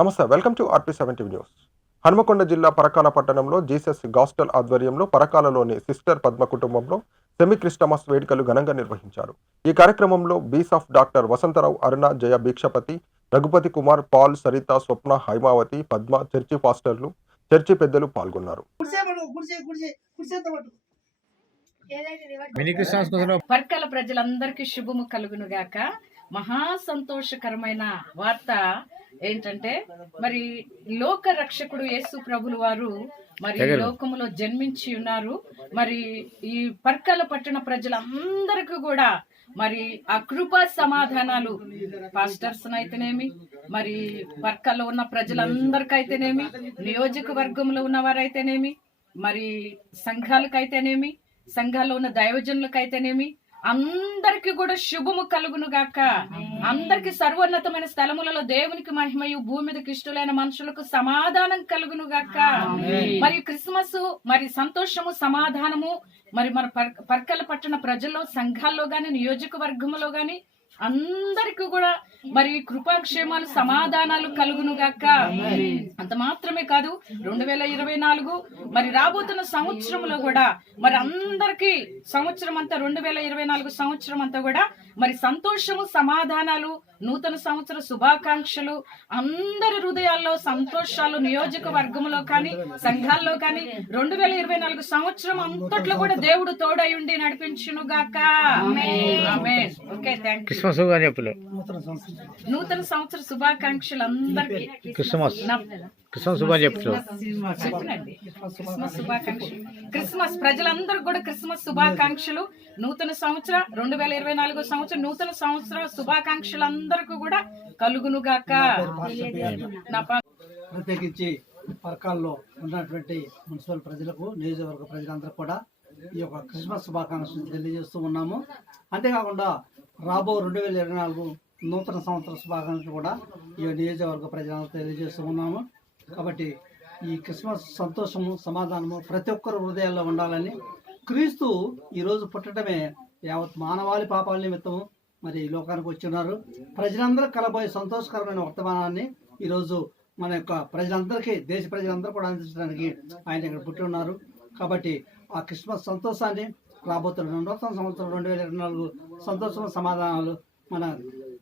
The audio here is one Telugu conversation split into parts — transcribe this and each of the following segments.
నమస్తే, welcome to RP70 news. Hanumakonda జిల్లా పరకాల పట్టణంలో జీసస్ గాస్టల్ ఆధ్వర్యంలో పరకాలలోని సిస్టర్ పద్మ కుటుంబంలో సెమీ క్రిస్టమస్ వేడుకలు ఘనంగా నిర్వహించారు. ఈ కార్యక్రమంలో బీసాఫ్ డాక్టర్ వసంతరావు, అరుణ, జయ భిక్షపతి, రఘుపతి కుమార్, పాల్, సరిత, స్వప్న, హైమావతి, పద్మ, చర్చి పాస్టర్లు, చర్చి పెద్దలు పాల్గొన్నారు. పర్కల ప్రజలందరికీ శుభము కలుగును గాక. మహా సంతోషకరమైన వార్త ఏంటంటే, మరి లోక రక్షకుడు యేసు ప్రభులు వారు మరి లోకములో జన్మించి ఉన్నారు. మరి ఈ పర్కల పట్టణ ప్రజలందరికీ కూడా మరి ఆ కృపా సమాధానాలు, పాస్టర్స్ అయితేనేమి, మరి పర్కల్లో ఉన్న ప్రజలందరికైతేనేమి, నియోజకవర్గంలో ఉన్నవారైతేనేమి, మరి సంఘాలకైతేనేమి, సంఘాల్లో ఉన్న దైవజనులకైతేనేమి, అందరికి కూడా శుభము కలుగును గాక. అందరికి సర్వోన్నతమైన స్థలములలో దేవునికి మహిమయు, భూమి మీదకి ఇష్టలైన మనుషులకు సమాధానం కలుగును గాక. మరి క్రిస్మస్ మరి సంతోషము, సమాధానము మరి మన పర్కల పట్టణ ప్రజల్లో, సంఘాల్లో గాని, నియోజకవర్గంలో గాని అందరికి కూడా మరి కృపాక్షేమాలు, సమాధానాలు కలుగును గాక. అంత మాత్రమే కాదు, 2024 మరి రాబోతున్న సంవత్సరంలో కూడా మరి అందరికి సంవత్సరం అంతా 2024 సంవత్సరం అంతా కూడా మరి సంతోషము, సమాధానాలు, నూతన సంవత్సర శుభాకాంక్షలు, అందరి హృదయాల్లో సంతోషాలు, నియోజకవర్గంలో కానీ, సంఘాల్లో కానీ 2024 సంవత్సరం అంతట్లో కూడా దేవుడు తోడై ఉండి నడిపించును గాక. ఆమేన్. Okay, thank you. నూతన సంవత్సర శుభాకాంక్షలు అందరికి. క్రిస్మస్ శుభాకాంక్షలు. క్రిస్మస్ ప్రజలందరూ కూడా క్రిస్మస్ శుభాకాంక్షలు. నూతన సంవత్సర 2024 సంవత్సరం నూతన సంవత్సర శుభాకాంక్షలు అందరికీ కూడా కలుగును గాక. ప్రత్యేకించి పరకాల్లో ఉన్నటువంటి మున్సిపల్ ప్రజలకు, నియోజకవర్గ ప్రజలందరూ కూడా ఈ యొక్క క్రిస్మస్ శుభాకాంక్షలు తెలియజేస్తూ ఉన్నాము. అంతేకాకుండా రాబో 2024 నూతన సంవత్సర శుభాకాంక్షలు కూడా ఈ నియోజకవర్గ ప్రజలందరూ తెలియజేస్తూ ఉన్నాము. కాబట్టి ఈ క్రిస్మస్ సంతోషము, సమాధానము ప్రతి ఒక్కరు హృదయాల్లో ఉండాలని, క్రీస్తు ఈరోజు పుట్టడమే యావత్ మానవాళి పాపాల నిమిత్తము మరి లోకానికి వచ్చిన్నారు. ప్రజలందరూ కలబోయే సంతోషకరమైన వర్తమానాన్ని ఈరోజు మన యొక్క ప్రజలందరికీ, దేశ ప్రజలందరూ కూడా అందించడానికి ఆయన ఇక్కడ పుట్టి ఉన్నారు. కాబట్టి ఆ క్రిస్మస్ సంతోషాన్ని, రాబోతున్న నూతన సంవత్సరం 2024 సంతోషం, సమాధానాలు మన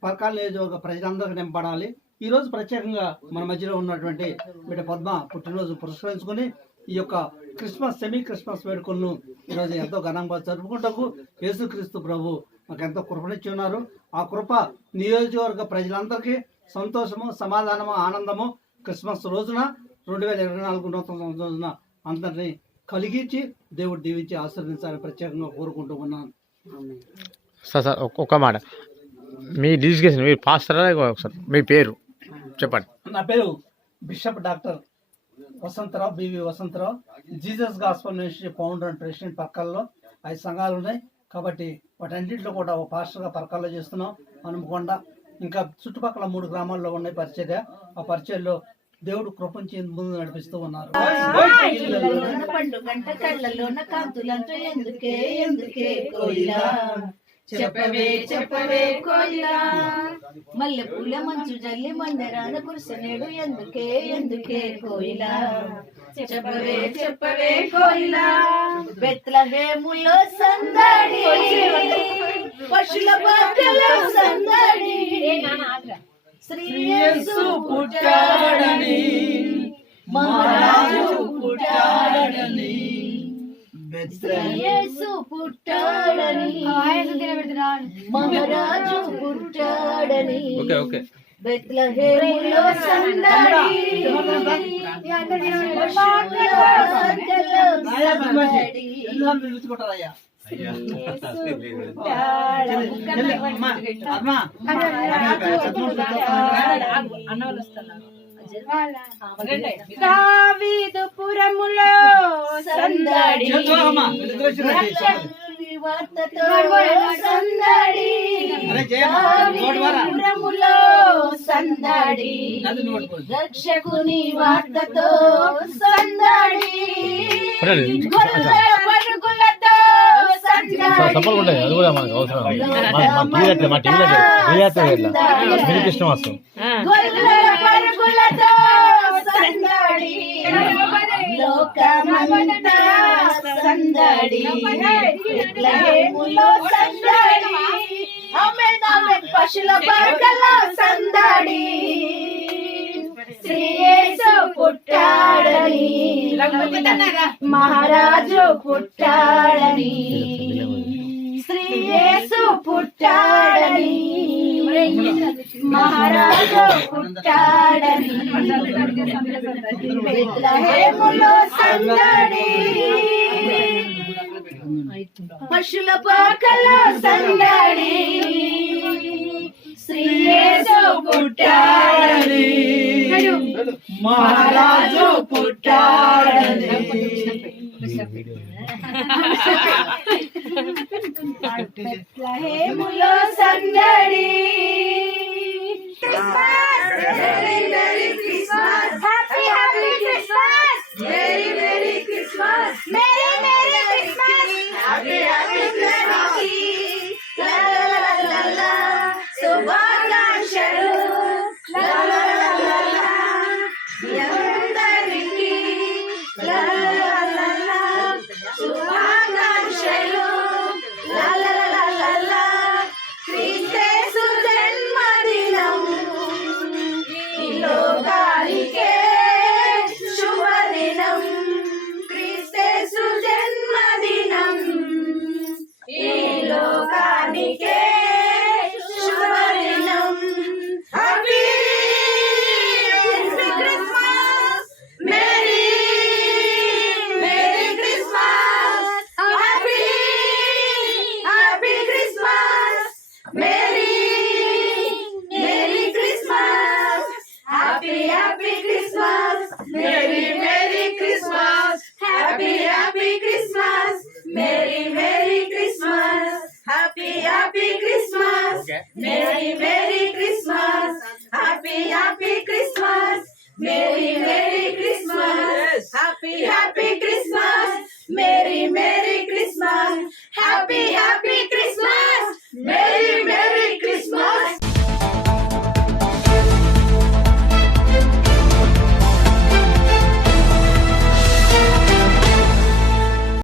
పరకాల నియోజకవర్గ ప్రజలందరికీ నింపడాలి. ఈ రోజు ప్రత్యేకంగా మన మధ్యలో ఉన్నటువంటి బిడ్డ పద్మ పుట్టినరోజు పురస్కరించుకొని ఈ యొక్క క్రిస్మస్, సెమీ క్రిస్మస్ వేడుకలను ఈరోజు ఎంతో ఘనంగా జరుపుకుంటూ యేసుక్రీస్తు ప్రభు మాకు ఎంతో కృపనిచ్చి ఉన్నారు. ఆ కృప నియోజకవర్గ ప్రజలందరికీ సంతోషము, సమాధానము, ఆనందము క్రిస్మస్ రోజున 2024 నూతన సంవత్సరం రోజున అందరినీ కలిగించి దేవుడు దీవించి ఆశీర్వదించాలని ప్రత్యేకంగా కోరుకుంటూ ఉన్నాను. సార్ ఒక మాట, మీ డిజిగ్నేషన్, మీరు పాస్టరా? ఒకసారి మీ పేరు చెప్పండి. నా పేరు bishop doctor Vasantharao, BV Vasantharao. Jesus gospel ministry founder and president. పర్కల్లో 5 సంఘాలు ఉన్నాయి కాబట్టి వాటన్నింటిలో కూడా ఒక పాస్టర్గా పర్కల్లో చేస్తున్నాం. హనుమకొండ ఇంకా చుట్టుపక్కల 3 గ్రామాల్లో ఉన్నాయి పరిచర్య. ఆ పరిచర్యలో దేవుడు కృపించి ముందు నడిపిస్తూ ఉన్నారు. చెప్పవే చెప్పవే కోయిలా, మల్లె పూల మంచు జల్లి మందరాన కురిసెనేడు ఎందుకే ఎందుకే కోయిలా. చెప్పవే చెప్పవే కోయిలా, బెత్లెహేములో సందడి, పశుల బాకలో సందడి, శ్రీ యేసు పుట్టాడని, మహారాజు పుట్టాడని, యేసు పుట్టాడని, మహారాజు పుట్టాడని, బెత్లెహేములో సందడి, దావీదుపురములో సందడి, వార్తతో సందడి, దావీదుపురములో సందడి, రక్షకుని వార్తతో సందడి, పరుగులతో సందడి, అది కూడా మనకు అవసరం. మా టీవీ రంగులతో సందడి లోకమంతా సందడి బెత్లెహేములో సందడి ఆమేన్ ఆమేన్ పశుల పాకలో సందడి శ్రీ యేసు పుట్టాడని మహారాజు పుట్టాడని శ్రీ యేసు పుట్టాడని మహారాజు పుట్టాడని బెత్లెహేములో సందడి పశుల పాకలో సందడి శ్రీ యేసు పుట్టాడని మహారాజు పుట్టాడని బెత్లెహేములో సందడి